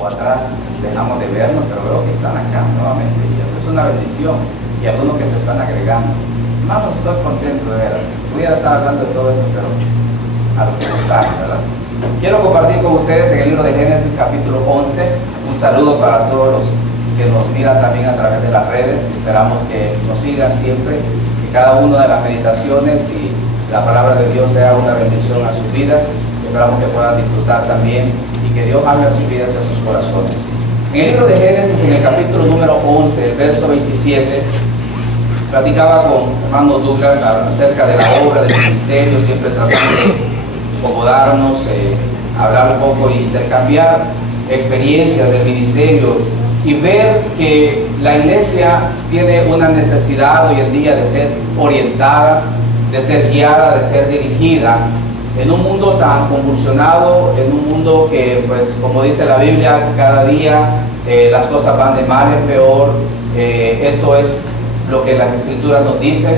tiempo atrás dejamos de vernos, pero veo que están acá nuevamente y eso es una bendición, y algunos que se están agregando. Hermanos, estoy contento de veras. Pudiera estar hablando de todo eso, pero a lo que no está, ¿verdad? Quiero compartir con ustedes en el libro de Génesis capítulo 11, un saludo para todos los que nos miran también a través de las redes. Esperamos que nos sigan siempre, que cada una de las meditaciones y la palabra de Dios sea una bendición a sus vidas. Esperamos que puedan disfrutar también y que Dios hable a sus vidas y a sus corazones. En el libro de Génesis, en el capítulo número 11, el verso 27, platicaba con hermano Douglas acerca de la obra del ministerio, siempre tratando de acomodarnos, hablar un poco e intercambiar experiencias del ministerio y ver que la iglesia tiene una necesidad hoy en día de ser orientada, de ser guiada, de ser dirigida en un mundo tan convulsionado, en un mundo que, pues, como dice la Biblia, cada día las cosas van de mal en peor. Esto es lo que las Escrituras nos dicen.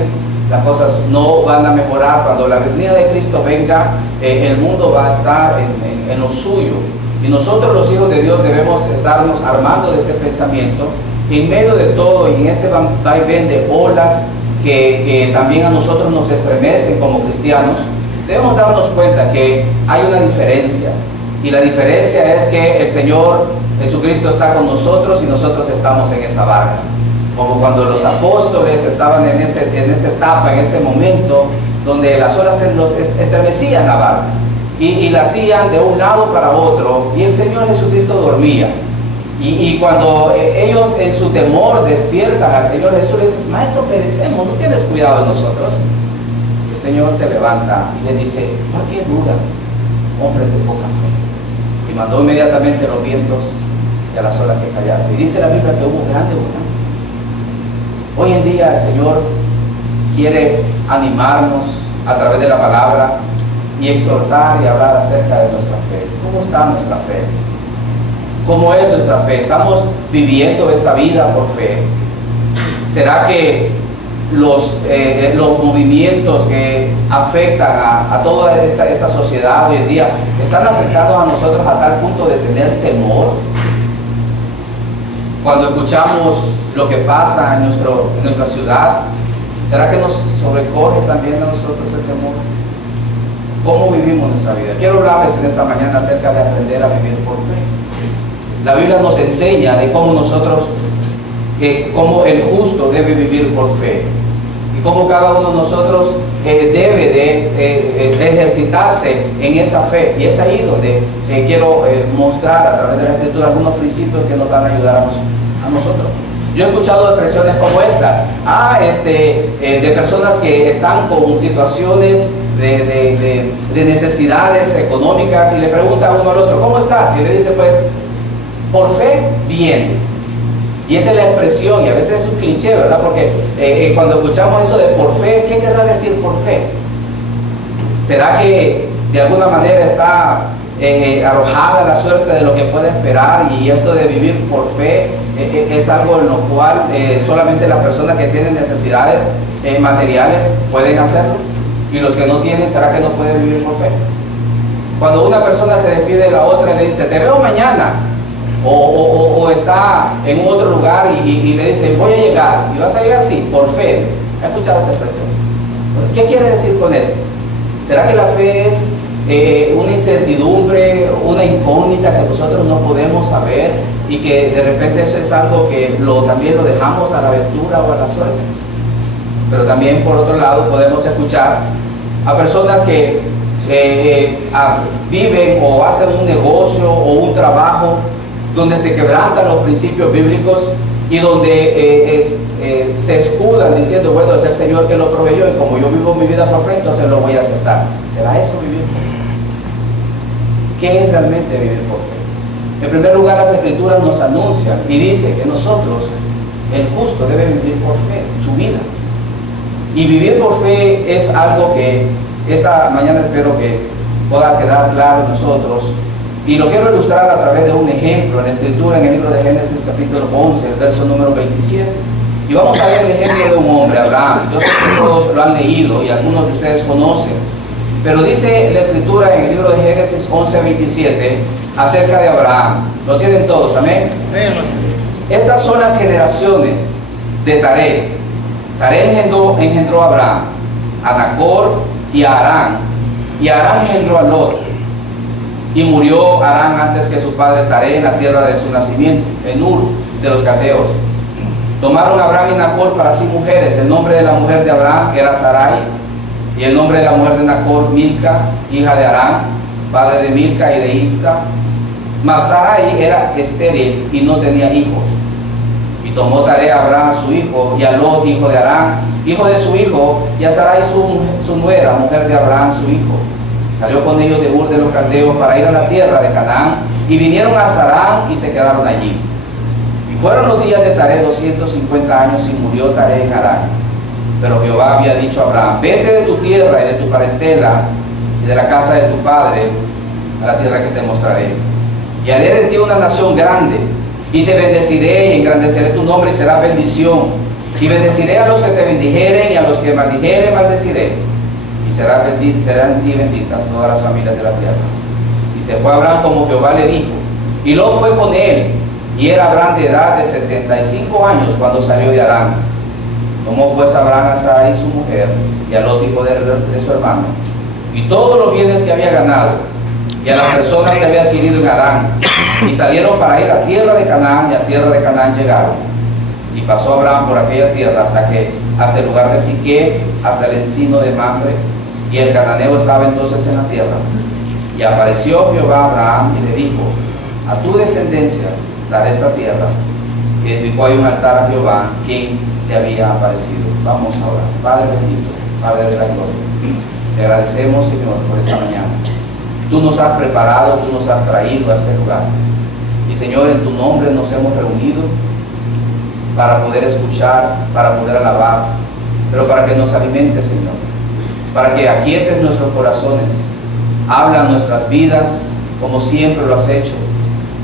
Las cosas no van a mejorar. Cuando la venida de Cristo venga, el mundo va a estar en lo suyo. Y nosotros, los hijos de Dios, debemos estarnos armando de este pensamiento en medio de todo, y en ese vaivén de olas que también a nosotros nos estremecen como cristianos. Debemos darnos cuenta que hay una diferencia, y la diferencia es que el Señor Jesucristo está con nosotros y nosotros estamos en esa barca. Como cuando los apóstoles estaban en esa etapa, en ese momento donde las olas estremecían la barca y la hacían de un lado para otro, y el Señor Jesucristo dormía. Y cuando ellos en su temor despiertan al Señor Jesús, le dicen: Maestro, perecemos, ¿no tienes cuidado de nosotros? El Señor se levanta y le dice: ¿por qué dudan, hombres de poca fe? Y mandó inmediatamente los vientos y a las olas que callase. Y dice la Biblia que hubo grande bonanza. Hoy en día el Señor quiere animarnos a través de la palabra y exhortar y hablar acerca de nuestra fe. ¿Cómo está nuestra fe? ¿Cómo es nuestra fe? ¿Estamos viviendo esta vida por fe? ¿Será que los movimientos que afectan a toda esta sociedad hoy en día están afectando a nosotros a tal punto de tener temor? Cuando escuchamos lo que pasa en nuestra ciudad, ¿será que nos sobrecoge también a nosotros el temor? ¿Cómo vivimos nuestra vida? Quiero hablarles en esta mañana acerca de aprender a vivir por fe. La Biblia nos enseña de cómo nosotros, cómo el justo debe vivir por fe, y cómo cada uno de nosotros debe de ejercitarse en esa fe. Y es ahí donde quiero mostrar a través de la Escritura algunos principios que nos van a ayudar a nosotros. Yo he escuchado expresiones como esta, de personas que están con situaciones de necesidades económicas, y le pregunta uno al otro: ¿cómo estás? Y le dice: pues, por fe, bien. Y esa es la expresión, y a veces es un cliché, ¿verdad? Porque cuando escuchamos eso de por fe, ¿qué querrá decir por fe? ¿Será que de alguna manera está arrojada la suerte de lo que puede esperar, y esto de vivir por fe es algo en lo cual solamente las personas que tienen necesidades materiales pueden hacerlo, y los que no tienen, ¿será que no pueden vivir por fe? Cuando una persona se despide de la otra y le dice: te veo mañana, o está en otro lugar y le dice: voy a llegar, y vas a llegar, sí, por fe. ¿Ha escuchado esta expresión? ¿Qué quiere decir con esto? ¿Será que la fe es una incertidumbre, una incógnita que nosotros no podemos saber, y que de repente eso es algo que también lo dejamos a la aventura o a la suerte? Pero también, por otro lado, podemos escuchar a personas que viven o hacen un negocio o un trabajo donde se quebrantan los principios bíblicos, y donde se escudan diciendo: bueno, es el Señor que lo proveyó, y como yo vivo mi vida por fe, entonces lo voy a aceptar. ¿Será eso vivir por fe? ¿Qué es realmente vivir por fe? En primer lugar, las Escrituras nos anuncian y dicen que nosotros, el justo, debe vivir por fe su vida. Y vivir por fe es algo que esta mañana espero que pueda quedar claro en nosotros. Y lo quiero ilustrar a través de un ejemplo en la Escritura, en el libro de Génesis capítulo 11, el verso número 27. Y vamos a ver el ejemplo de un hombre, Abraham. Yo sé que todos lo han leído y algunos de ustedes conocen. Pero dice la Escritura en el libro de Génesis Génesis 11:27 acerca de Abraham. ¿Lo tienen todos? Amén. Estas son las generaciones de Taré. Taré engendró a Abraham, a Nacor y a Harán. Y Harán engendró a Lot. Y murió Harán antes que su padre Taré en la tierra de su nacimiento, en Ur de los caldeos. Tomaron a Abraham y Nacor para sí mujeres. El nombre de la mujer de Abraham era Sarai, y el nombre de la mujer de Nacor, Milca, hija de Harán, padre de Milca y de Isca. Mas Sarai era estéril y no tenía hijos. Y tomó Taré a Abraham su hijo, y a Lot, hijo de Harán, hijo de su hijo, y a Sarai su nuera, mujer de Abraham su hijo. Salió con ellos de Ur de los caldeos para ir a la tierra de Canaán, y vinieron hasta Harán y se quedaron allí. Y fueron los días de Taré 250 años, y murió Taré en Harán. Pero Jehová había dicho a Abraham: vete de tu tierra y de tu parentela y de la casa de tu padre a la tierra que te mostraré. Y haré de ti una nación grande, y te bendeciré y engrandeceré tu nombre y serás bendición. Y bendeciré a los que te bendijeren, y a los que maldijeren maldeciré. Y serán en ti benditas todas las familias de la tierra. Y se fue Abraham como Jehová le dijo, y Lot fue con él. Y era Abraham de edad de 75 años cuando salió de Harán. Tomó pues Abraham a Sarai su mujer, y a Lot hijo de su hermano, y todos los bienes que había ganado, y a las personas que había adquirido en Harán, y salieron para ir a tierra de Canaán, y a tierra de Canaán llegaron. Y pasó Abraham por aquella tierra hasta el lugar de Siquem, hasta el encino de Mamre, y el cananeo estaba entonces en la tierra. Y apareció Jehová a Abraham y le dijo: a tu descendencia daré esta tierra. Y edificó ahí un altar a Jehová, quien le había aparecido. Vamos a orar. Padre bendito, Padre de la gloria, te agradecemos, Señor, por esta mañana. Tú nos has preparado, tú nos has traído a este lugar. Y Señor, en tu nombre nos hemos reunido para poder escuchar, para poder alabar, pero para que nos alimentes, Señor, para que aquietes nuestros corazones, habla nuestras vidas como siempre lo has hecho,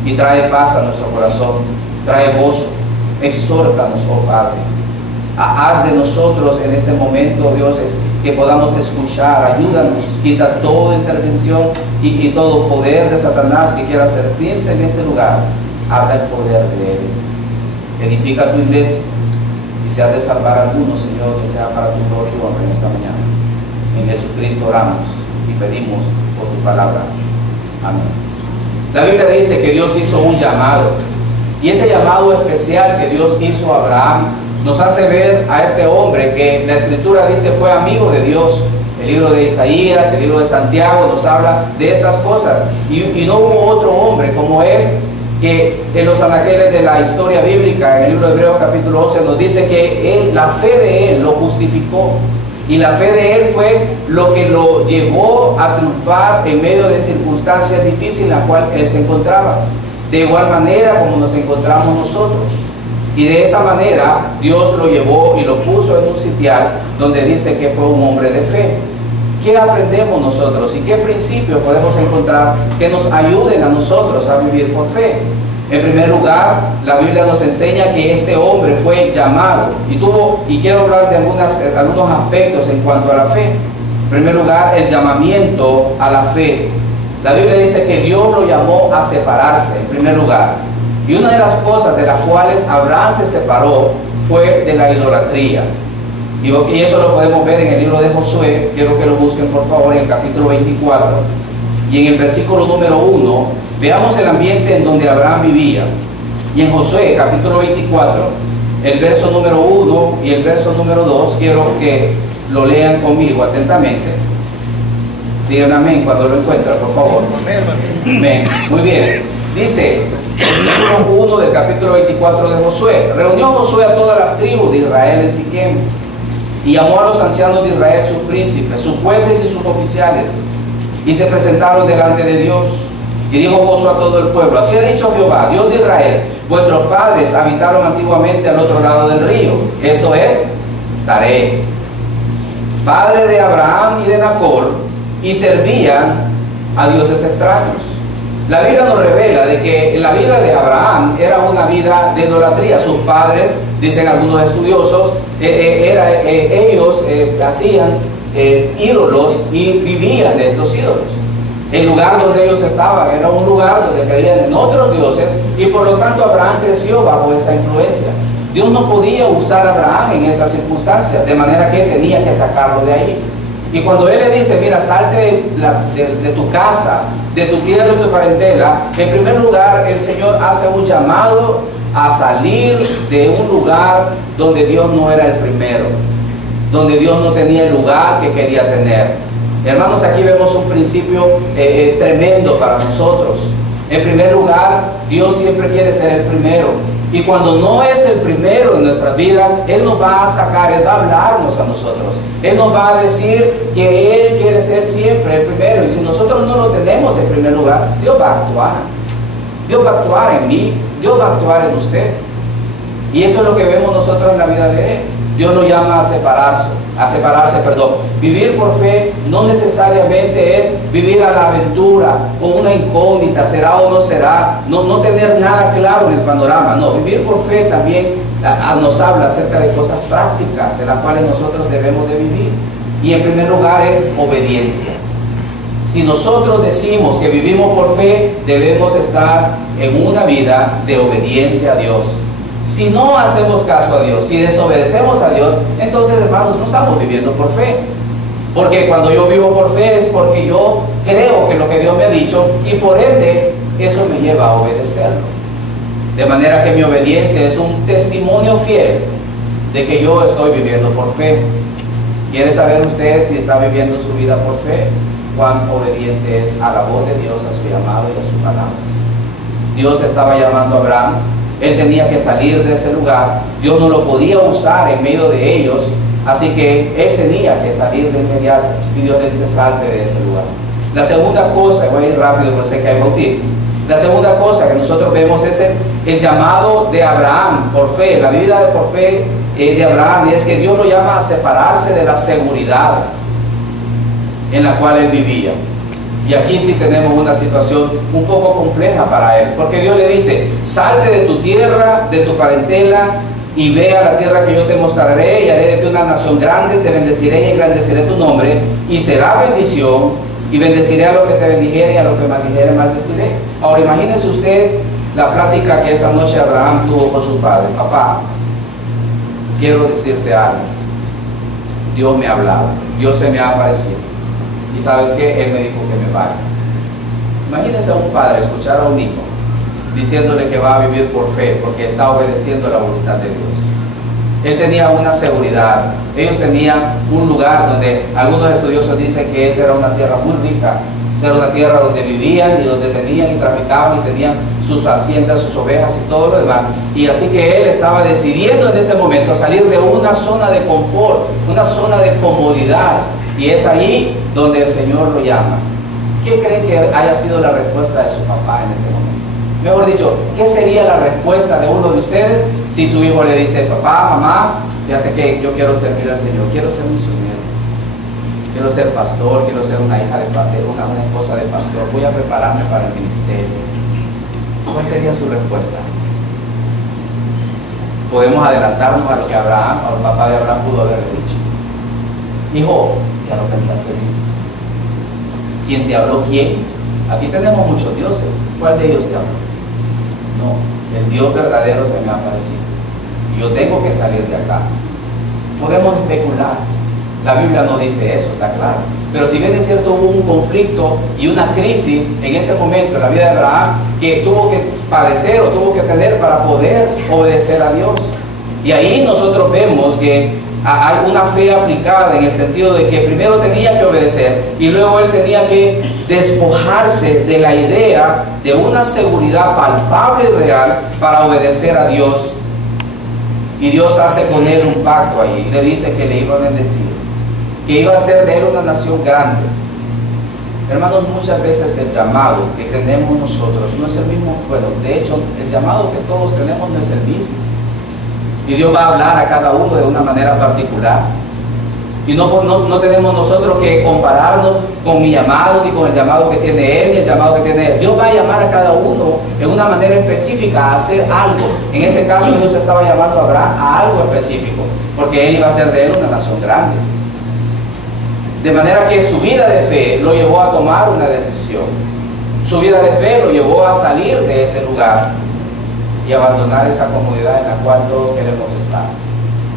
y trae paz a nuestro corazón, trae gozo, exhórtanos, oh Padre. Haz de nosotros en este momento, Dios, que podamos escuchar, ayúdanos, quita toda intervención y todo poder de Satanás que quiera servirse en este lugar. Habla el poder de él. Edifica tu iglesia, y si has de salvar a algunos, Señor, que sea para tu gloria y honra en esta mañana. En Jesucristo oramos y pedimos por tu palabra. Amén. La Biblia dice que Dios hizo un llamado, y ese llamado especial que Dios hizo a Abraham nos hace ver a este hombre que la Escritura dice fue amigo de Dios. El libro de Isaías, el libro de Santiago nos habla de estas cosas, y no hubo otro hombre como él, que en los anaqueles de la historia bíblica, en el libro de Hebreos capítulo 11 nos dice que la fe de él lo justificó, y la fe de él fue lo que lo llevó a triunfar en medio de circunstancias difíciles en las cuales él se encontraba, de igual manera como nos encontramos nosotros. Y de esa manera Dios lo llevó y lo puso en un sitial donde dice que fue un hombre de fe. ¿Qué aprendemos nosotros y qué principios podemos encontrar que nos ayuden a nosotros a vivir por fe? En primer lugar, la Biblia nos enseña que este hombre fue llamado, y quiero hablar de algunos aspectos en cuanto a la fe. En primer lugar, el llamamiento a la fe. La Biblia dice que Dios lo llamó a separarse, en primer lugar. Y una de las cosas de las cuales Abraham se separó fue de la idolatría. Y eso lo podemos ver en el libro de Josué. Quiero que lo busquen por favor en el capítulo 24. Y en el versículo número 1, veamos el ambiente en donde Abraham vivía. Y en Josué capítulo 24, el verso número 1 y el verso número 2, quiero que lo lean conmigo atentamente. Digan amén cuando lo encuentran, por favor. Amén. Muy bien. Dice, versículo 1 del capítulo 24 de Josué: reunió Josué a todas las tribus de Israel en Siquem, y llamó a los ancianos de Israel, sus príncipes, sus jueces y sus oficiales, y se presentaron delante de Dios. Y dijo Josué a todo el pueblo: así ha dicho Jehová, Dios de Israel, vuestros padres habitaron antiguamente al otro lado del río, esto es Taré, padre de Abraham y de Nacor, y servían a dioses extraños. La Biblia nos revela de que la vida de Abraham era una vida de idolatría. Sus padres, dicen algunos estudiosos, ellos hacían ídolos y vivían de estos ídolos. El lugar donde ellos estaban era un lugar donde creían en otros dioses y por lo tanto Abraham creció bajo esa influencia. Dios no podía usar a Abraham en esas circunstancias, de manera que él tenía que sacarlo de ahí. Y cuando él le dice, mira, salte de tu casa, de tu tierra y tu parentela, en primer lugar el Señor hace un llamado a salir de un lugar donde Dios no era el primero, donde Dios no tenía el lugar que quería tener. Hermanos, aquí vemos un principio tremendo para nosotros. En primer lugar, Dios siempre quiere ser el primero. Y cuando no es el primero en nuestras vidas, Él nos va a sacar, Él va a hablarnos a nosotros. Él nos va a decir que Él quiere ser siempre el primero. Y si nosotros no lo tenemos en primer lugar, Dios va a actuar. Dios va a actuar en mí, Dios va a actuar en usted. Y esto es lo que vemos nosotros en la vida de Él. Dios lo llama a separarse. Vivir por fe no necesariamente es vivir a la aventura, con una incógnita, será o no será, no tener nada claro en el panorama. No, vivir por fe también nos habla acerca de cosas prácticas en las cuales nosotros debemos de vivir. Y en primer lugar es obediencia. Si nosotros decimos que vivimos por fe, debemos estar en una vida de obediencia a Dios. Si no hacemos caso a Dios, si desobedecemos a Dios, entonces, hermanos, no estamos viviendo por fe. Porque cuando yo vivo por fe es porque yo creo que lo que Dios me ha dicho y por ende eso me lleva a obedecerlo. De manera que mi obediencia es un testimonio fiel de que yo estoy viviendo por fe. ¿Quiere saber usted si está viviendo su vida por fe? Cuán obediente es a la voz de Dios, a su llamado y a su palabra. Dios estaba llamando a Abraham. Él tenía que salir de ese lugar. Dios no lo podía usar en medio de ellos. Así que él tenía que salir de inmediato. Y Dios le dice, salte de ese lugar. La segunda cosa, voy a ir rápido porque sé que hay motivo. La segunda cosa que nosotros vemos es el llamado de Abraham por fe. La vida por fe de Abraham. Y es que Dios lo llama a separarse de la seguridad en la cual él vivía. Y aquí sí tenemos una situación un poco compleja para él, porque Dios le dice, salte de tu tierra, de tu parentela, y ve a la tierra que yo te mostraré, y haré de ti una nación grande, te bendeciré y engrandeceré tu nombre, y será bendición, y bendeciré a los que te bendijeren, y a los que maldijeren maldeciré. Ahora imagínese usted la plática que esa noche Abraham tuvo con su padre. Papá, quiero decirte algo. Dios me ha hablado, Dios se me ha aparecido. Y ¿sabes qué? Él me dijo que me vaya. Imagínense a un padre escuchar a un hijo diciéndole que va a vivir por fe porque está obedeciendo la voluntad de Dios. Él tenía una seguridad. Ellos tenían un lugar donde algunos estudiosos dicen que esa era una tierra muy rica. Era una tierra donde vivían y donde tenían y traficaban y tenían sus haciendas, sus ovejas y todo lo demás. Y así que él estaba decidiendo en ese momento salir de una zona de confort, una zona de comodidad. Y es ahí donde el Señor lo llama. ¿Qué creen que haya sido la respuesta de su papá en ese momento? Mejor dicho, ¿qué sería la respuesta de uno de ustedes si su hijo le dice, papá, mamá, fíjate que yo quiero servir al Señor, quiero ser misionero, quiero ser pastor, quiero ser una hija de pastor, una esposa de pastor, voy a prepararme para el ministerio? ¿Cuál sería su respuesta? Podemos adelantarnos a lo que Abraham, o el papá de Abraham pudo haberle dicho. Hijo, ya lo pensaste bien. ¿Quién te habló? ¿Quién? Aquí tenemos muchos dioses. ¿Cuál de ellos te habló? No, el Dios verdadero se me ha aparecido. Y yo tengo que salir de acá. Podemos especular. La Biblia no dice eso, está claro. Pero si bien es cierto, hubo un conflicto y una crisis en ese momento en la vida de Abraham que tuvo que padecer o tuvo que tener para poder obedecer a Dios. Y ahí nosotros vemos que hay una fe aplicada en el sentido de que primero tenía que obedecer y luego él tenía que despojarse de la idea de una seguridad palpable y real para obedecer a Dios. Y Dios hace con él un pacto ahí y le dice que le iba a bendecir, que iba a hacer de él una nación grande. Hermanos, muchas veces el llamado que tenemos nosotros no es el mismo. Bueno, de hecho, el llamado que todos tenemos no es el mismo. Y Dios va a hablar a cada uno de una manera particular. Y no tenemos nosotros que compararnos con mi llamado, ni con el llamado que tiene él, ni el llamado que tiene él. Dios va a llamar a cada uno en una manera específica a hacer algo. En este caso Dios estaba llamando a Abraham a algo específico, porque él iba a hacer de él una nación grande. De manera que su vida de fe lo llevó a tomar una decisión. Su vida de fe lo llevó a salir de ese lugar y abandonar esa comodidad en la cual todos queremos estar.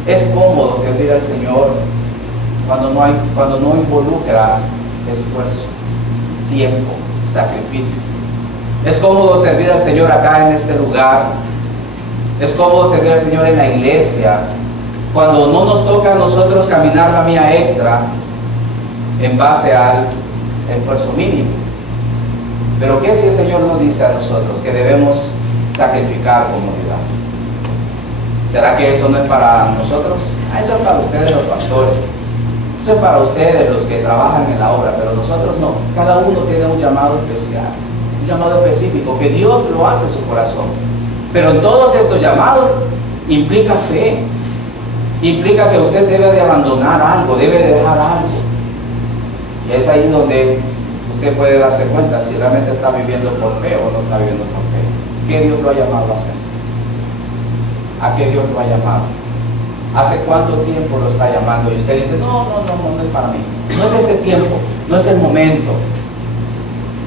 Es cómodo servir al Señor cuando no involucra esfuerzo, tiempo, sacrificio. Es cómodo servir al Señor acá en este lugar. Es cómodo servir al Señor en la iglesia cuando no nos toca a nosotros caminar la mía extra en base al esfuerzo mínimo. Pero ¿qué si el Señor nos dice a nosotros que debemos sacrificar comodidad? ¿Será que eso no es para nosotros? Eso es para ustedes los pastores. Eso es para ustedes los que trabajan en la obra, pero nosotros no. Cada uno tiene un llamado especial, un llamado específico, que Dios lo hace en su corazón. Pero en todos estos llamados implica fe. Implica que usted debe de abandonar algo, debe de dejar algo. Y es ahí donde usted puede darse cuenta si realmente está viviendo por fe o no está viviendo por fe. ¿Qué Dios lo ha llamado a hacer? ¿A qué Dios lo ha llamado? ¿Hace cuánto tiempo lo está llamando? Y usted dice, no es para mí. No es este tiempo, no es el momento.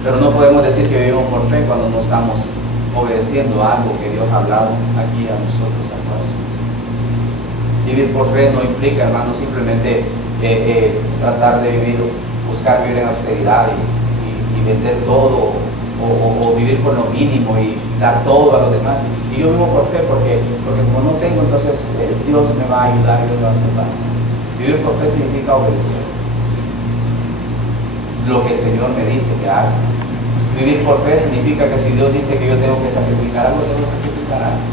Pero no podemos decir que vivimos por fe cuando no estamos obedeciendo a algo que Dios ha hablado aquí a nosotros a todos. Vivir por fe no implica, hermano, simplemente tratar de buscar vivir en austeridad y vender todo o vivir con lo mínimo y dar todo a los demás. Y yo vivo por fe porque como no tengo, entonces Dios me va a ayudar y Dios me va a salvar. Vivir por fe significa obedecer lo que el Señor me dice que haga. Vivir por fe significa que si Dios dice que yo tengo que sacrificar algo, tengo que sacrificar algo.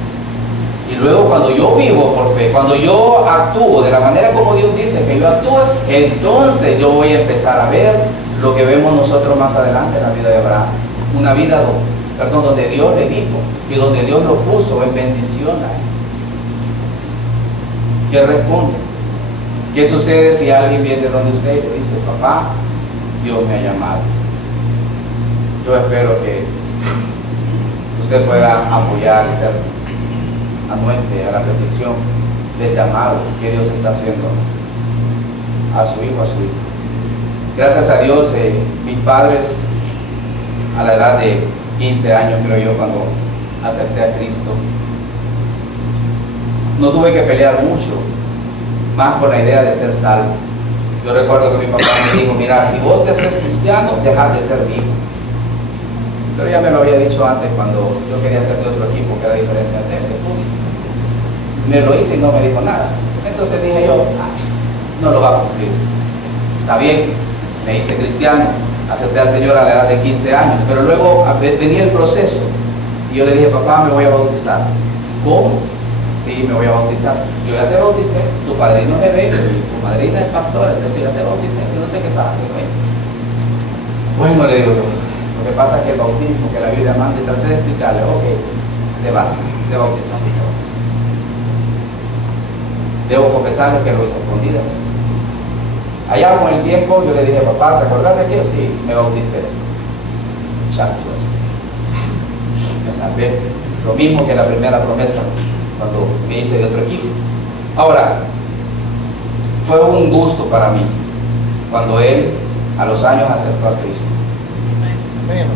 Y luego cuando yo vivo por fe, cuando yo actúo de la manera como Dios dice que yo actúe, entonces yo voy a empezar a ver lo que vemos nosotros más adelante en la vida de Abraham. Una vida donde Dios le dijo y donde Dios lo puso en bendición a él. ¿Qué responde? ¿Qué sucede si alguien viene donde usted y le dice, papá, Dios me ha llamado? Yo espero que usted pueda apoyar y ser anuente a la petición del llamado que Dios está haciendo a su hijo, a su hija. Gracias a Dios, mis padres, a la edad de 15 años, creo yo, cuando acepté a Cristo, no tuve que pelear mucho, más con la idea de ser salvo. Yo recuerdo que mi papá me dijo, mira, si vos te haces cristiano, dejad de ser vivo. Pero ya me lo había dicho antes cuando yo quería ser de otro equipo que era diferente al de fútbol. Me lo hice y no me dijo nada. Entonces dije yo, no lo va a cumplir. Está bien, me hice cristiano, acepté al Señor a la edad de 15 años, pero luego venía el proceso y yo le dije, papá, me voy a bautizar. ¿Cómo? Sí, me voy a bautizar. Yo ya te bauticé, tu padrino es bebé, tu madrina es pastora, entonces ya te bauticé, yo no sé qué estás haciendo ahí. Bueno, le digo yo, lo que pasa es que el bautismo que la Biblia manda, y traté de explicarle, ok, te vas, te bautizas y te vas. Debo confesarle que lo hice escondidas. Allá con el tiempo yo le dije, papá, ¿te acordás de aquello? Sí, me bauticé. Chacho me salvé. Lo mismo que la primera promesa cuando me hice de otro equipo. Ahora, fue un gusto para mí cuando él a los años aceptó a Cristo. Amén.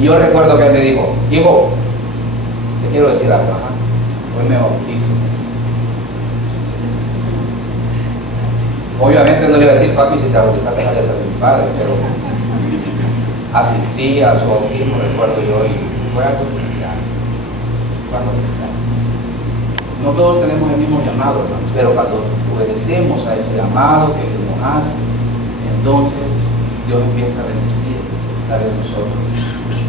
Y yo recuerdo que él me dijo, hijo, te quiero decir algo, hoy me bautizo. Obviamente no le iba a decir, papi, si te bautizaste dejar de ser mi padre, pero asistí a su bautismo, recuerdo yo, y fue algo especial. No todos tenemos el mismo llamado, hermanos, pero cuando obedecemos a ese llamado que Dios nos hace, entonces Dios empieza a bendecir a nosotros.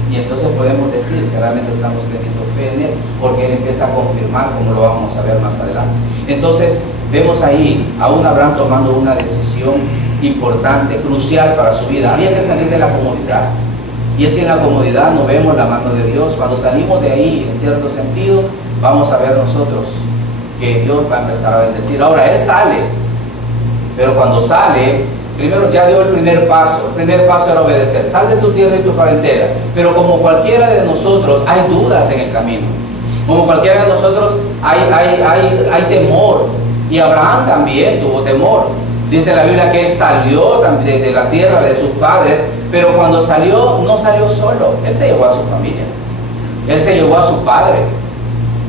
Y entonces podemos decir que realmente estamos teniendo fe en Él, porque Él empieza a confirmar, como lo vamos a ver más adelante. Entonces vemos ahí a un Abraham tomando una decisión importante, crucial para su vida. Había que salir de la comodidad. Y es que en la comodidad no vemos la mano de Dios. Cuando salimos de ahí, en cierto sentido, vamos a ver nosotros que Dios va a empezar a bendecir. Ahora, Él sale, pero cuando sale, primero ya dio el primer paso. El primer paso era obedecer. Sal de tu tierra y tu parentela. Pero como cualquiera de nosotros, hay dudas en el camino. Como cualquiera de nosotros, hay temor. Y Abraham también tuvo temor. Dice la Biblia que él salió también de la tierra de sus padres, pero cuando salió, no salió solo. Él se llevó a su familia. Él se llevó a su padre.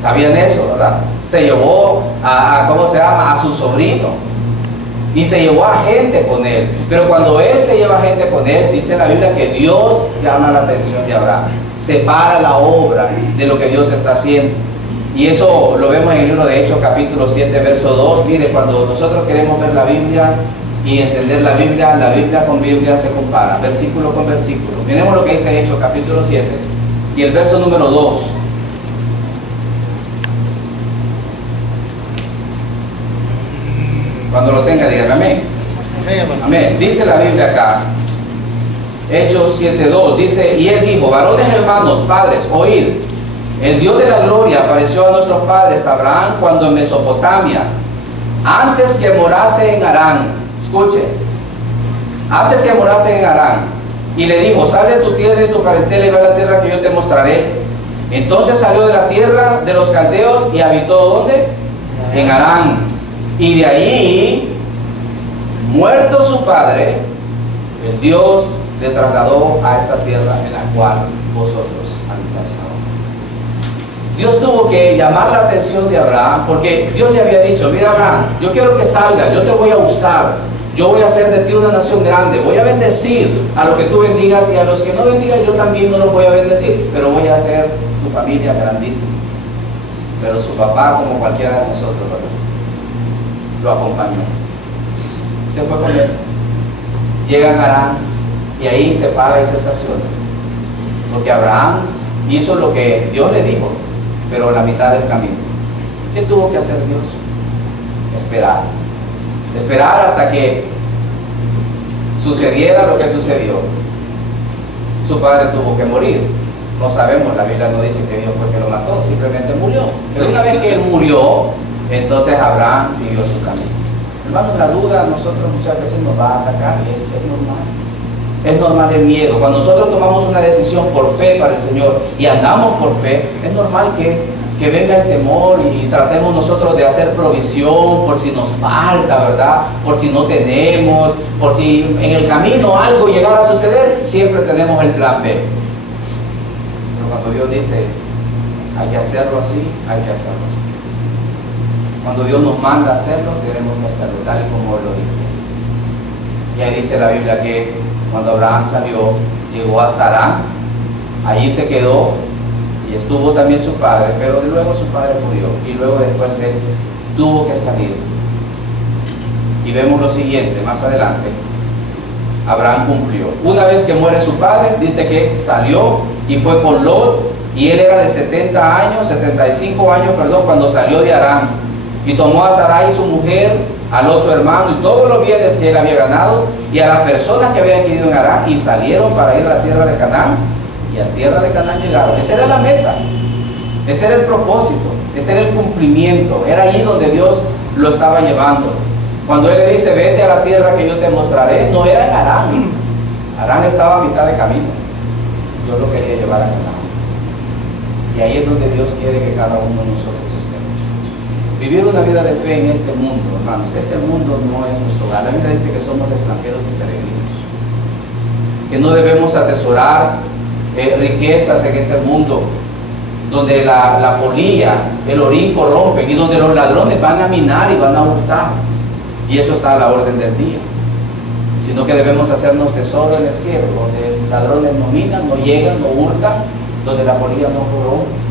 ¿Sabían eso, verdad? Se llevó ¿cómo se llama? A su sobrino. Y se llevó a gente con él. Pero cuando él se lleva gente con él, dice la Biblia que Dios llama la atención de Abraham. Separa la obra de lo que Dios está haciendo. Y eso lo vemos en el libro de Hechos, capítulo 7, verso 2. Mire, cuando nosotros queremos ver la Biblia y entender la Biblia con Biblia se compara, versículo con versículo. Miremos lo que dice Hechos, capítulo 7, y el verso número 2. Cuando lo tenga, dígame amén. Amén. Dice la Biblia acá, Hechos 7:2, dice, y él dijo, varones hermanos, padres, oíd, el Dios de la gloria apareció a nuestros padres Abraham cuando en Mesopotamia, antes que morase en Harán, escuche, antes que morase en Harán, y le dijo, sal de tu tierra y de tu parentela y ve a la tierra que yo te mostraré. Entonces salió de la tierra de los caldeos y habitó ¿dónde? En Harán. Y de ahí, muerto su padre, el Dios le trasladó a esta tierra en la cual vosotros habitáis ahora. Dios tuvo que llamar la atención de Abraham, porque Dios le había dicho, mira Abraham, yo quiero que salgas, yo te voy a usar, yo voy a hacer de ti una nación grande, voy a bendecir a los que tú bendigas y a los que no bendigas yo también no los voy a bendecir, pero voy a hacer tu familia grandísima. Pero su papá, como cualquiera de nosotros, lo acompañó. Se fue con él. Llega a Harán y ahí se para y se estaciona. Porque Abraham hizo lo que Dios le dijo, pero a la mitad del camino. ¿Qué tuvo que hacer Dios? Esperar. Esperar hasta que sucediera lo que sucedió. Su padre tuvo que morir. No sabemos, la Biblia no dice que Dios fue que lo mató, simplemente murió. Pero una vez que él murió, entonces Abraham siguió su camino. Hermanos, la duda a nosotros muchas veces nos va a atacar y es normal. Es normal el miedo. Cuando nosotros tomamos una decisión por fe para el Señor y andamos por fe, es normal que venga el temor y tratemos nosotros de hacer provisión por si nos falta, ¿verdad? Por si no tenemos, por si en el camino algo llegara a suceder, siempre tenemos el plan B. Pero cuando Dios dice, hay que hacerlo así, hay que hacerlo así. Cuando Dios nos manda a hacerlo, tenemos que hacerlo tal y como lo dice. Y ahí dice la Biblia que cuando Abraham salió, llegó hasta Harán, allí se quedó y estuvo también su padre, pero luego su padre murió y luego después él tuvo que salir. Y vemos lo siguiente, más adelante, Abraham cumplió. Una vez que muere su padre, dice que salió y fue con Lot, y él era de 75 años, cuando salió de Harán. Y tomó a Sarai su mujer, a Lot su hermano y todos los bienes que él había ganado y a las personas que habían ido en Harán y salieron para ir a la tierra de Canaán, y a tierra de Canaán llegaron. Esa era la meta, ese era el propósito, ese era el cumplimiento, era ahí donde Dios lo estaba llevando. Cuando él le dice vete a la tierra que yo te mostraré, no era en Harán. Harán estaba a mitad de camino. Dios lo quería llevar a Canaán, y ahí es donde Dios quiere que cada uno de nosotros vivir una vida de fe en este mundo, hermanos. Este mundo no es nuestro hogar. La Biblia dice que somos extranjeros y peregrinos, que no debemos atesorar riquezas en este mundo donde la polilla, el orín corrompen y donde los ladrones van a minar y van a hurtar, y eso está a la orden del día. Sino que debemos hacernos tesoro en el cielo, donde ladrones no minan, no llegan, no hurtan, donde la polilla no corrompe.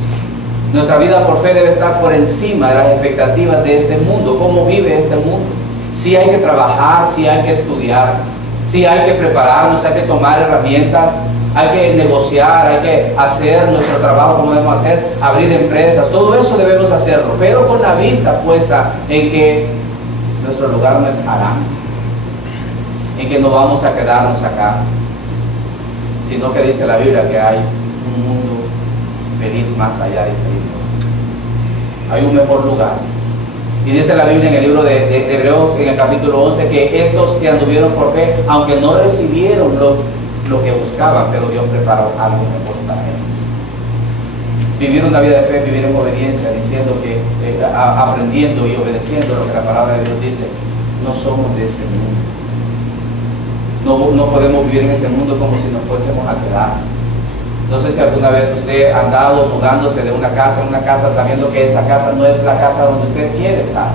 Nuestra vida por fe debe estar por encima de las expectativas de este mundo. ¿Cómo vive este mundo? Sí hay que trabajar, sí hay que estudiar, sí hay que prepararnos, hay que tomar herramientas, hay que negociar, hay que hacer nuestro trabajo como debemos hacer, abrir empresas, todo eso debemos hacerlo, pero con la vista puesta en que nuestro lugar no es Harán, en que no vamos a quedarnos acá, sino que dice la Biblia que hay un mundo feliz más allá de ese libro. Hay un mejor lugar. Y dice la Biblia en el libro de Hebreos, en el capítulo 11, que estos que anduvieron por fe, aunque no recibieron lo que buscaban, pero Dios preparó algo mejor para ellos. Vivir una vida de fe, vivir en obediencia, diciendo que, aprendiendo y obedeciendo lo que la palabra de Dios dice. No somos de este mundo. No podemos vivir en este mundo como si nos fuésemos a quedar. No sé si alguna vez usted ha andado mudándose de una casa a una casa sabiendo que esa casa no es la casa donde usted quiere estar.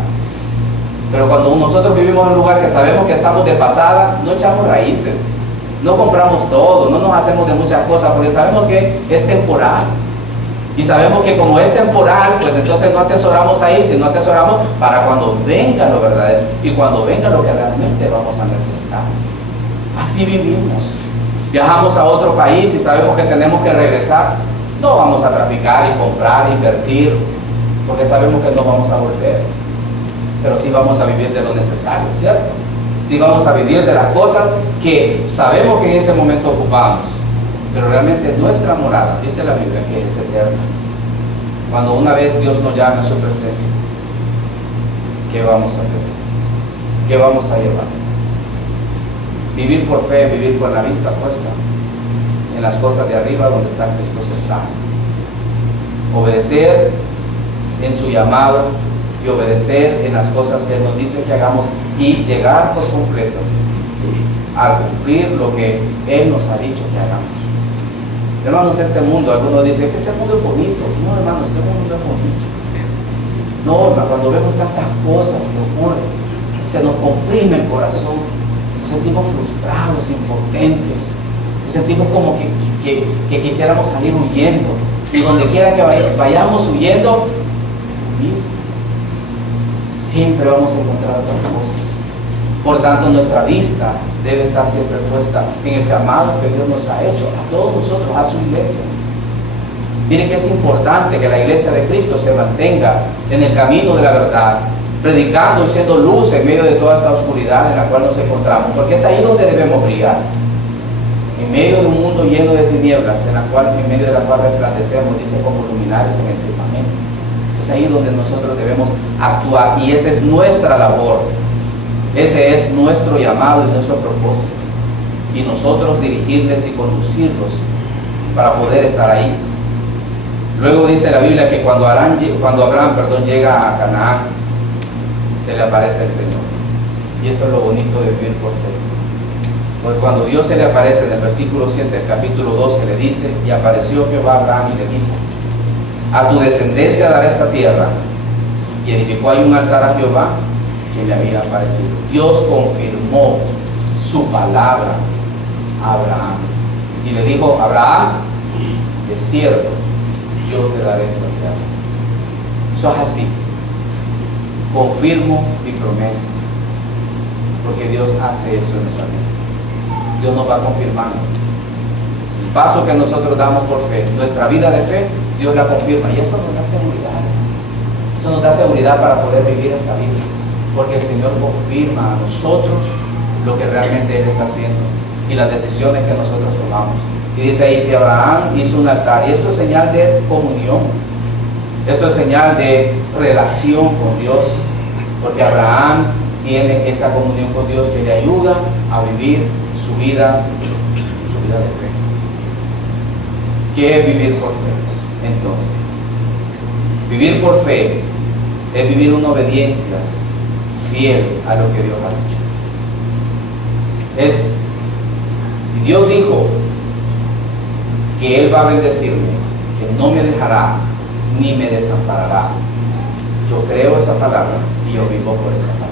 Pero cuando nosotros vivimos en un lugar que sabemos que estamos de pasada, no echamos raíces, no compramos todo, no nos hacemos de muchas cosas, porque sabemos que es temporal. Y sabemos que como es temporal, pues entonces no atesoramos ahí, sino atesoramos para cuando venga lo verdadero y cuando venga lo que realmente vamos a necesitar. Así vivimos. Viajamos a otro país y sabemos que tenemos que regresar. No vamos a traficar y comprar, invertir, porque sabemos que no vamos a volver. Pero sí vamos a vivir de lo necesario, ¿cierto? Sí vamos a vivir de las cosas que sabemos que en ese momento ocupamos. Pero realmente nuestra morada, dice la Biblia, que es eterna. Cuando una vez Dios nos llame a su presencia, ¿qué vamos a hacer? ¿Qué vamos a llevar? Vivir por fe, vivir con la vista puesta en las cosas de arriba donde está Cristo sentado. Obedecer en su llamado y obedecer en las cosas que Él nos dice que hagamos y llegar por completo a cumplir lo que Él nos ha dicho que hagamos. Hermanos, este mundo, algunos dicen que este mundo es bonito. No, hermanos, este mundo no es bonito. No, cuando vemos tantas cosas que ocurren, se nos comprime el corazón, nos sentimos frustrados, impotentes, nos sentimos como que quisiéramos salir huyendo, y donde quiera que vayamos huyendo, siempre vamos a encontrar otras cosas. Por tanto, nuestra vista debe estar siempre puesta en el llamado que Dios nos ha hecho a todos nosotros, a su iglesia. Miren que es importante que la iglesia de Cristo se mantenga en el camino de la verdad, predicando y siendo luz en medio de toda esta oscuridad en la cual nos encontramos, porque es ahí donde debemos brillar, en medio de un mundo lleno de tinieblas, en medio de la cual resplandecemos, dice, como luminares en el firmamento. Es ahí donde nosotros debemos actuar, y esa es nuestra labor. Ese es nuestro llamado y nuestro propósito, y nosotros dirigirles y conducirlos para poder estar ahí. Luego dice la Biblia que cuando Abraham llega a Canaán, se le aparece el Señor. Y esto es lo bonito de vivir por fe. Porque cuando Dios se le aparece, en el versículo 7 del capítulo 12 le dice: y apareció Jehová a Abraham y le dijo: a tu descendencia daré esta tierra. Y edificó ahí un altar a Jehová que le había aparecido. Dios confirmó su palabra a Abraham y le dijo: Abraham, de cierto, yo te daré esta tierra. Eso es así. Confirmo mi promesa, porque Dios hace eso en nuestra vida. Dios nos va confirmando el paso que nosotros damos por fe, nuestra vida de fe. Dios la confirma, y eso nos da seguridad. Eso nos da seguridad para poder vivir esta vida, porque el Señor confirma a nosotros lo que realmente Él está haciendo y las decisiones que nosotros tomamos. Y dice ahí que Abraham hizo un altar, y esto es señal de comunión, esto es señal de relación con Dios, porque Abraham tiene esa comunión con Dios que le ayuda a vivir su vida de fe. ¿Qué es vivir por fe? Entonces, vivir por fe es vivir una obediencia fiel a lo que Dios ha dicho. Es, si Dios dijo que Él va a bendecirme, que no me dejará ni me desamparará, yo creo esa palabra y yo vivo por esa palabra.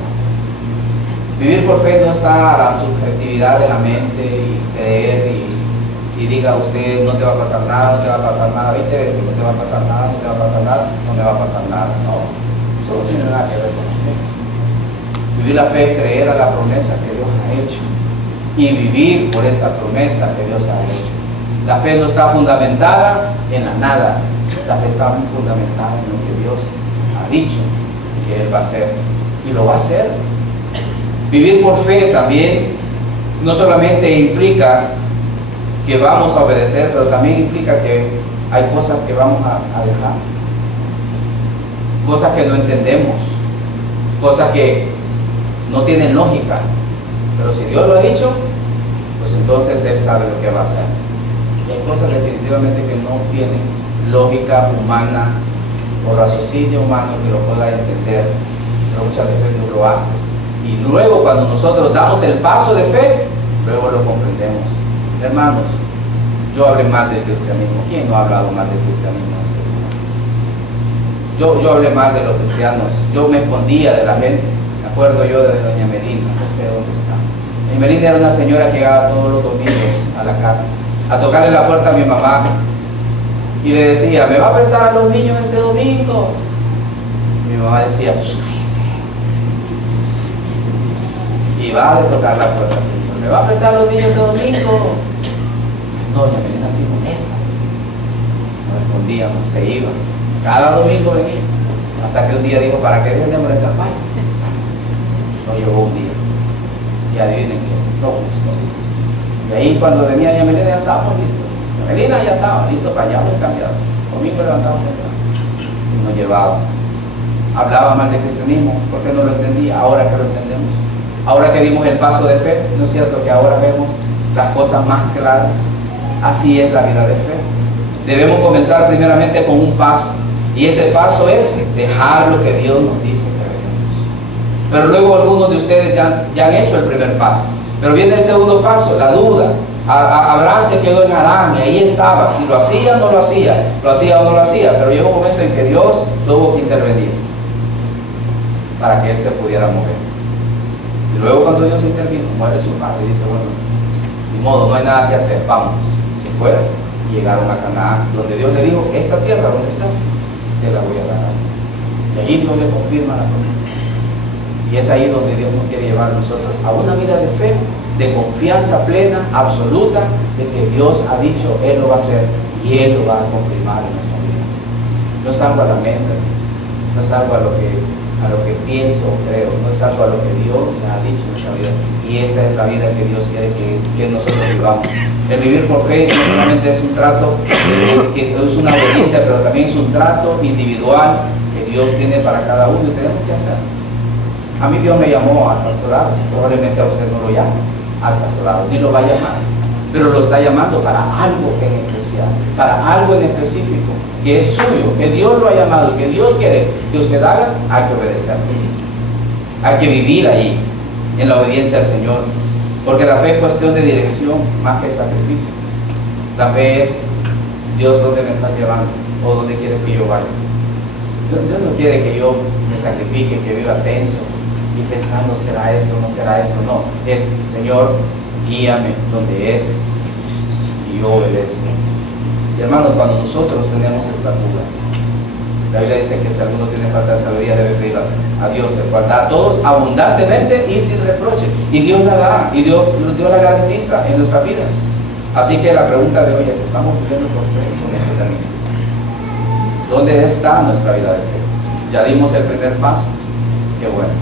Vivir por fe no está a la subjetividad de la mente y creer y diga usted: no te va a pasar nada, no te va a pasar nada, 20 veces, no te va a pasar nada, no te va a pasar nada, no me va a pasar nada. No, eso no tiene nada que ver con la fe. Vivir la fe es creer a la promesa que Dios ha hecho y vivir por esa promesa que Dios ha hecho. La fe no está fundamentada en la nada, la fe está fundamentada en lo que Dios ha dicho que Él va a hacer, y lo va a hacer. Vivir por fe también no solamente implica que vamos a obedecer, pero también implica que hay cosas que vamos a dejar, cosas que no entendemos, cosas que no tienen lógica, pero si Dios lo ha dicho, pues entonces Él sabe lo que va a hacer. Y hay cosas definitivamente que no tienen lógica humana o raciocinio humano que lo pueda entender, pero muchas veces no lo hace. Y luego cuando nosotros damos el paso de fe, luego lo comprendemos. Hermanos, yo hablé mal del cristianismo. ¿Quién no ha hablado mal del cristianismo? Yo hablé mal de los cristianos. Yo me escondía de la gente. Me acuerdo yo de doña Melina, no sé dónde está. Doña Melina era una señora que llegaba todos los domingos a la casa a tocarle la puerta a mi mamá y le decía, ¿me va a prestar a los niños este domingo? Mi mamá decía, pues cállese. Y va a tocar la puerta, ¿me va a prestar a los niños este domingo? No, doña Melina así molesta. No respondíamos, se iba. Cada domingo venía. Hasta que un día dijo, ¿para qué viene a molestar? No llegó un día. Y adivinen que no gustó. Y ahí cuando venía doña Melina ya estábamos listos. Doña Melina ya estaba listo para allá, muy cambiados. Domingo levantamos y nos llevaba. Hablaba mal de cristianismo porque no lo entendía. Ahora que lo entendemos, ahora que dimos el paso de fe, ¿no es cierto que ahora vemos las cosas más claras? Así es la vida de fe. Debemos comenzar primeramente con un paso, y ese paso es dejar lo que Dios nos dice que debemos. Pero luego algunos de ustedes ya han hecho el primer paso, pero viene el segundo paso, la duda. Abraham se quedó en Harán y ahí estaba, si lo hacía o no lo hacía, lo hacía o no lo hacía, pero llegó un momento en que Dios tuvo que intervenir para que él se pudiera mover. Y luego cuando Dios intervino, muere su padre y dice, bueno, ni modo, no hay nada que hacer, vamos. Se fueron y llegaron a Canaán, donde Dios le dijo, esta tierra donde estás, te la voy a dar a ti. Y allí Dios le confirma la promesa. Y es ahí donde Dios nos quiere llevar a nosotros a una vida de fe, de confianza plena, absoluta, de que Dios ha dicho, Él lo va a hacer y Él lo va a confirmar en nuestra vida. No es algo a la mente, no es algo a lo que pienso o creo, no es algo a lo que Dios me ha dicho en nuestra vida. Y esa es la vida que Dios quiere que nosotros vivamos. El vivir por fe no solamente es un trato, que es una obediencia, pero también es un trato individual que Dios tiene para cada uno y tenemos que hacer. A mí Dios me llamó al pastorado, probablemente a usted no lo llame al pastorado, ni lo va a llamar, pero lo está llamando para algo en especial, para algo en específico, que es suyo, que Dios lo ha llamado y que Dios quiere que usted haga. Hay que obedecer, hay que vivir allí, en la obediencia al Señor, porque la fe es cuestión de dirección más que sacrificio. La fe es, Dios, ¿dónde me estás llevando? ¿O dónde quieres que yo vaya? Dios no quiere que yo me sacrifique, que viva tenso y pensando, ¿será eso o no será eso? No, es, Señor, guíame donde es y yo obedezco. Y hermanos, cuando nosotros tenemos estaturas, la Biblia dice que si alguno tiene falta de sabiduría debe pedir a Dios, el cual da a todos abundantemente y sin reproche. Y Dios la da, y Dios la garantiza en nuestras vidas. Así que la pregunta de hoy es, ¿estamos viviendo por fe? Con esto termino. ¿Dónde está nuestra vida de fe? Ya dimos el primer paso, qué bueno,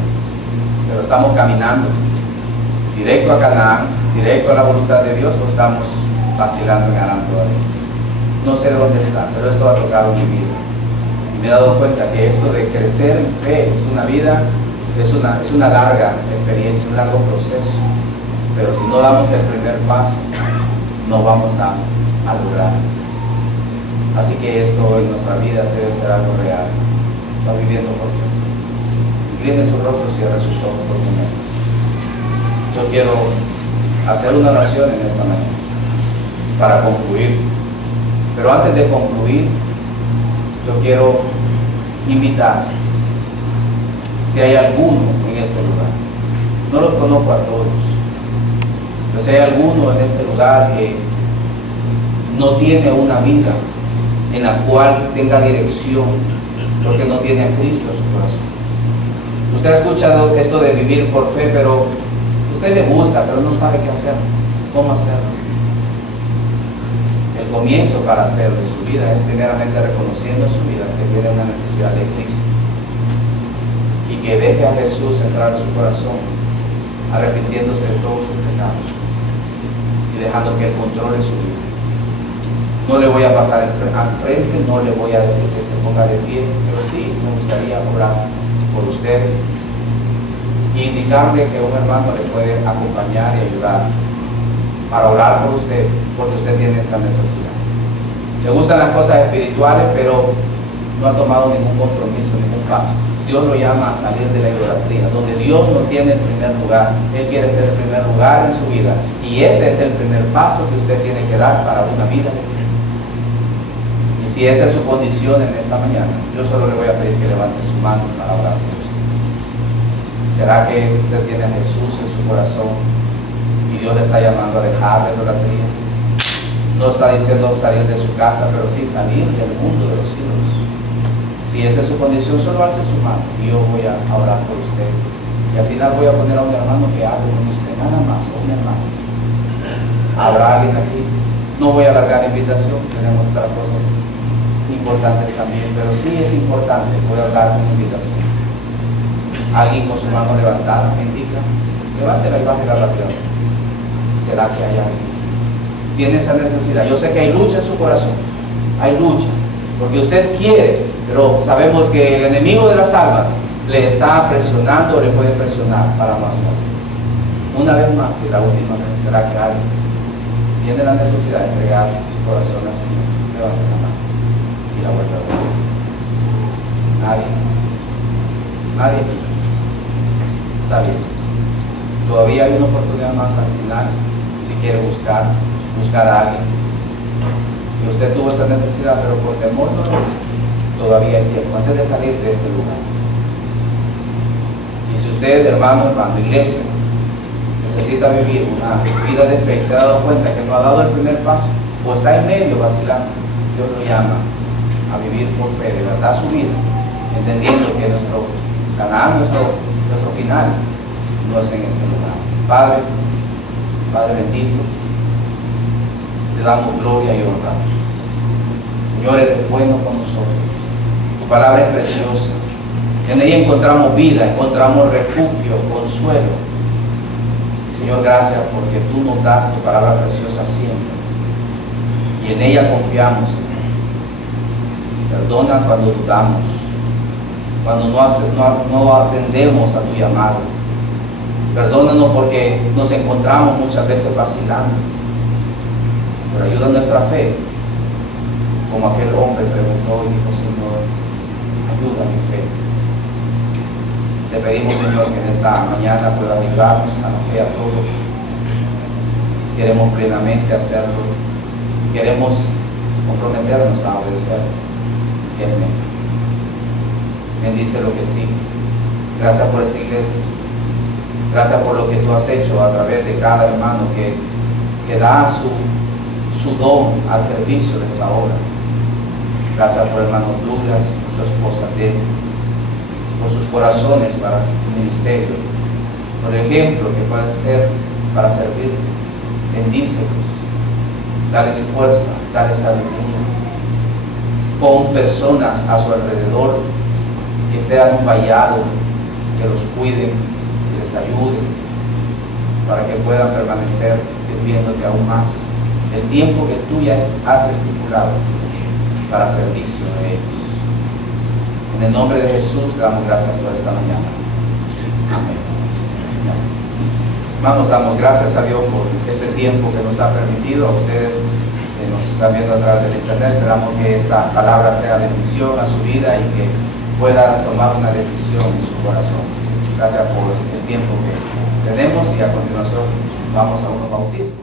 pero estamos caminando directo a Canaán, directo a la voluntad de Dios, o estamos vacilando en Harán todavía. No sé dónde está, pero esto ha tocado mi vida y me he dado cuenta que esto de crecer en fe es una vida, es una larga experiencia, un largo proceso, pero si no damos el primer paso no vamos a lograr. Así que esto en nuestra vida debe ser algo real. Va viviendo por fe. Inclinen su rostro, cierre sus ojos por un momento. Yo quiero hacer una oración en esta mañana para concluir. Pero antes de concluir, yo quiero invitar, si hay alguno en este lugar, no los conozco a todos, pero si hay alguno en este lugar que no tiene una vida en la cual tenga dirección, porque no tiene a Cristo en su corazón. Usted ha escuchado esto de vivir por fe, pero usted le gusta, pero no sabe qué hacer, cómo hacerlo. El comienzo para hacerlo en su vida es primeramente reconociendo en su vida que tiene una necesidad de Cristo y que deje a Jesús entrar en su corazón, arrepintiéndose de todos sus pecados y dejando que Él controle su vida. No le voy a pasar al frente, no le voy a decir que se ponga de pie, pero sí me gustaría orar por usted y indicarle que un hermano le puede acompañar y ayudar para orar por usted, porque usted tiene esta necesidad. Le gustan las cosas espirituales, pero no ha tomado ningún compromiso, ningún paso. Dios lo llama a salir de la idolatría, donde Dios no tiene el primer lugar. Él quiere ser el primer lugar en su vida. Y ese es el primer paso que usted tiene que dar para una vida de fe. Y si esa es su condición en esta mañana, yo solo le voy a pedir que levante su mano para orar por usted. ¿Será que usted tiene a Jesús en su corazón y Dios le está llamando a dejar la idolatría? No está diciendo salir de su casa, pero sí salir del mundo de los ídolos. Si esa es su condición, solo alce su mano y yo voy a orar por usted. Y al final voy a poner a un hermano que hable con usted, nada más, a un hermano. ¿Habrá alguien aquí? No voy a alargar la invitación, tenemos otras cosas importantes también, pero sí es importante poder dar una invitación. Alguien con su mano levantada me indica, levántela y bájela rápidamente. ¿Será que hay alguien? Tiene esa necesidad. Yo sé que hay lucha en su corazón, hay lucha, porque usted quiere, pero sabemos que el enemigo de las almas le está presionando o le puede presionar para no hacerlo. Una vez más y la última vez, ¿será que alguien tiene la necesidad de entregar su corazón al Señor? Levante la mano y la vuelta a ver. Nadie. Nadie. Está bien. Todavía hay una oportunidad más al final, si quiere buscar a alguien. Y usted tuvo esa necesidad, pero por temor no lo hizo. Todavía hay tiempo antes de salir de este lugar. Y si usted, hermano, iglesia, necesita vivir una vida de fe y se ha dado cuenta que no ha dado el primer paso o está en medio vacilando, Dios lo llama a vivir por fe, de verdad su vida, entendiendo que nuestro Canaán, nuestro final no es en este lugar. Padre bendito, te damos gloria y honra. Señor, eres bueno con nosotros. Tu palabra es preciosa. En ella encontramos vida, encontramos refugio, consuelo. Señor, gracias porque tú nos das tu palabra preciosa siempre. Y en ella confiamos, Señor. Perdona cuando dudamos, cuando no atendemos a tu llamado. Perdónanos porque nos encontramos muchas veces vacilando. Pero ayuda nuestra fe, como aquel hombre preguntó y dijo, Señor, ayuda mi fe. Te pedimos, Señor, que en esta mañana puedas ayudarnos a la fe a todos. Queremos plenamente hacerlo. Queremos comprometernos a obedecerlo. Amén. Bendice lo que sigue. Gracias por esta iglesia. Gracias por lo que tú has hecho a través de cada hermano que da su don al servicio de esta obra. Gracias por el hermano Douglas, por su esposa Debbie, por sus corazones para el ministerio, por el ejemplo que pueden ser para servirte. Bendícelos, dales fuerza, dales sabiduría. Pon personas a su alrededor que sean un vallado, que los cuiden, que les ayuden, para que puedan permanecer sirviéndote aún más el tiempo que tú ya has estipulado para servicio de ellos. En el nombre de Jesús damos gracias por esta mañana. Amén. Hermanos, damos gracias a Dios por este tiempo que nos ha permitido. A ustedes que nos están viendo a través del internet, esperamos que esta palabra sea bendición a su vida y que pueda tomar una decisión en su corazón. Gracias por el tiempo que tenemos y a continuación vamos a unos bautismos.